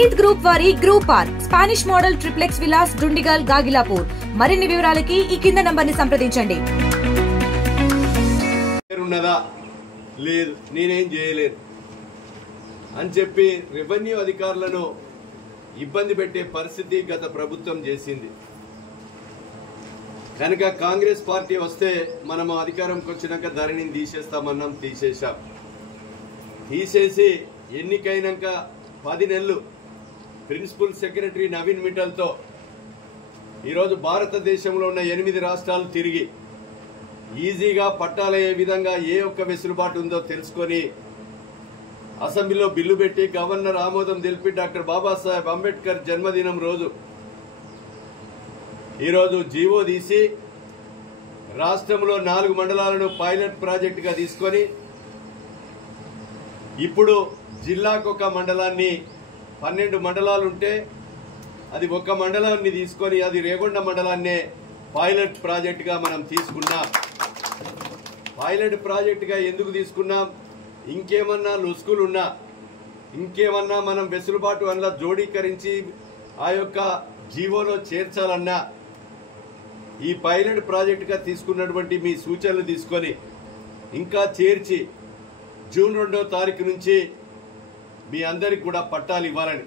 Praneeth group వారి group park Spanish model triplex Vilas Dundigal Gagillapur. మరిన్ని వివరాలకి ఈ కింద నంబర్ని సంప్రదించండి. లేదు నేనేం చేయలేదు అని చెప్పి రెవెన్యూ అధికారులను ఇబ్బంది పెట్టే పరిస్థితి గత ప్రభుత్వం చేసింది. కనుక కాంగ్రెస్ పార్టీ వస్తే మనము అధికారంకి వచ్చినాక ధరణిని తీసేస్తామన్నాం, తీసేసి ఎన్నికైనాక 10 నెలలు ప్రిన్సిపల్ సెక్రటరీ నవీన్ మిట్టల్తో ఈరోజు భారతదేశంలో ఉన్న 8 రాష్ట్రాలు తిరిగి ఈజీగా పట్టాలయ్యే విధంగా ఏ ఒక్క వెసులుబాటు ఉందో తెలుసుకొని అసెంబ్లీలో బిల్లు పెట్టి గవర్నర్ ఆమోదం తెలిపి డాక్టర్ బాబాసాహెబ్ అంబేద్కర్ జన్మదినం రోజు ఈరోజు జీవో తీసి రాష్ట్రంలో 4 మండలాలను పైలట్ ప్రాజెక్టుగా తీసుకొని ఇప్పుడు జిల్లాకు ఒక మండలాన్ని 12 మండలాలుంటే అది ఒక మండలాన్ని తీసుకొని అది రేగొండ మండలాన్నే పైలట్ ప్రాజెక్టుగా మనం తీసుకున్నాం. పైలట్ ప్రాజెక్టుగా ఎందుకు తీసుకున్నాం? ఇంకేమన్నా లొసుకులున్నా, ఇంకేమన్నా మనం వెసులుబాటు అందులో జోడీకరించి ఆ యొక్క జీవోలో చేర్చాలన్నా ఈ పైలట్ ప్రాజెక్టుగా తీసుకున్నటువంటి మీ సూచనలు తీసుకొని ఇంకా చేర్చి జూన్ 2వ తారీఖు నుంచి మీ అందరికి కూడా పట్టాలు ఇవ్వాలని.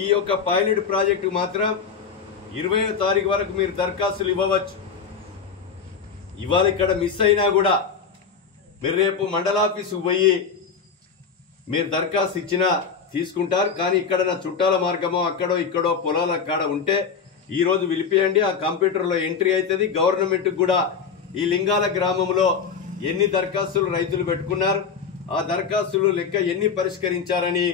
ఈ యొక్క పైలట్ ప్రాజెక్టు మాత్రం 20వ తారీఖు వరకు మీరు దరఖాస్తులు ఇవ్వవచ్చు. ఇవాళ ఇక్కడ మిస్ అయినా కూడా మీరు రేపు మండలాఫీసుకు పోయి మీరు దరఖాస్తు ఇచ్చినా తీసుకుంటారు. కానీ ఇక్కడ నా చుట్టాల మార్గమో అక్కడో ఇక్కడో పొలాల కాడ ఉంటే ఈ రోజు పిలిపియండి, ఆ కంప్యూటర్లో ఎంట్రీ అవుతుంది. గవర్నమెంట్ కూడా ఈ లింగాల గ్రామంలో ఎన్ని దరఖాస్తులు రైతులు పెట్టుకున్నారు, ఆ దరఖాస్తులు లెక్క ఎన్ని పరిష్కరించారని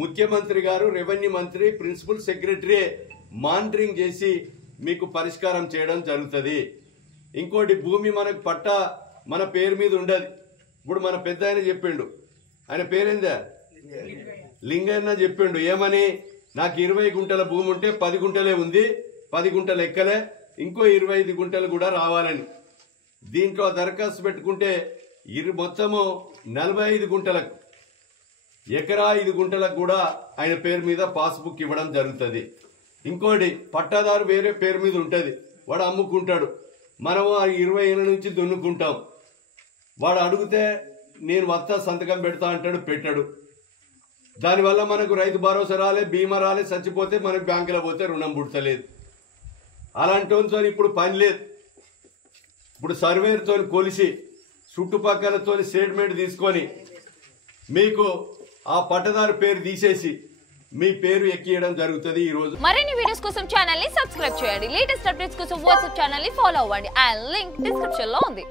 ముఖ్యమంత్రి గారు, రెవెన్యూ మంత్రి, ప్రిన్సిపల్ సెక్రటరీ మానిటరింగ్ చేసి మీకు పరిష్కారం చేయడం జరుగుతుంది. ఇంకోటి, భూమి మనకు పట్టా మన పేరు మీద ఉండదు. ఇప్పుడు మన పెద్ద ఆయన చెప్పిండు, ఆయన పేరేందా లింగన్న చెప్పిండు, ఏమని నాకు 20 గుంటల భూమి ఉంటే 10 గుంటలే ఉంది, 10 గుంటలు ఎక్కలే, ఇంకో 25 గుంటలు కూడా రావాలని. దీంట్లో దరఖాస్తు పెట్టుకుంటే మొత్తము 45 గుంటలకు, ఎకరా 5 గుంటలకు కూడా ఆయన పేరు మీద పాస్బుక్ ఇవ్వడం జరుగుతుంది. ఇంకోటి, పట్టాదారు వేరే పేరు మీద ఉంటుంది, వాడు అమ్ముకుంటాడు, మనము ఆ 20 ఏళ్ళ నుంచి దున్నుకుంటాం. వాడు అడిగితే నేను వస్తా సంతకం పెడతా అంటాడు, పెట్టాడు. దానివల్ల మనకు రైతు భరోసా రాలే, బీమా రాలే, చచ్చిపోతే మనకు బ్యాంకులో పోతే రుణం పుడతలేదు. అలాంటితో ఇప్పుడు పని లేదు. ఇప్పుడు సర్వేతో కొలిసి చుట్టుపక్కలతో స్టేట్మెంట్ తీసుకొని మీకు ఆ పట్టదారు పేరు తీసేసి మీ పేరు ఎక్కియడం జరుగుతుంది. ఈ రోజు మరిన్ని వీడియోస్ కోసం ఛానల్ ని సబ్స్క్రైబ్ చేయండి. లేటెస్ట్ అప్డేట్స్ కోసం వాట్సాప్ ఛానల్ ని ఫాలో అవ్వండి. ఆ లింక్ డిస్క్రిప్షన్ లో ఉంది.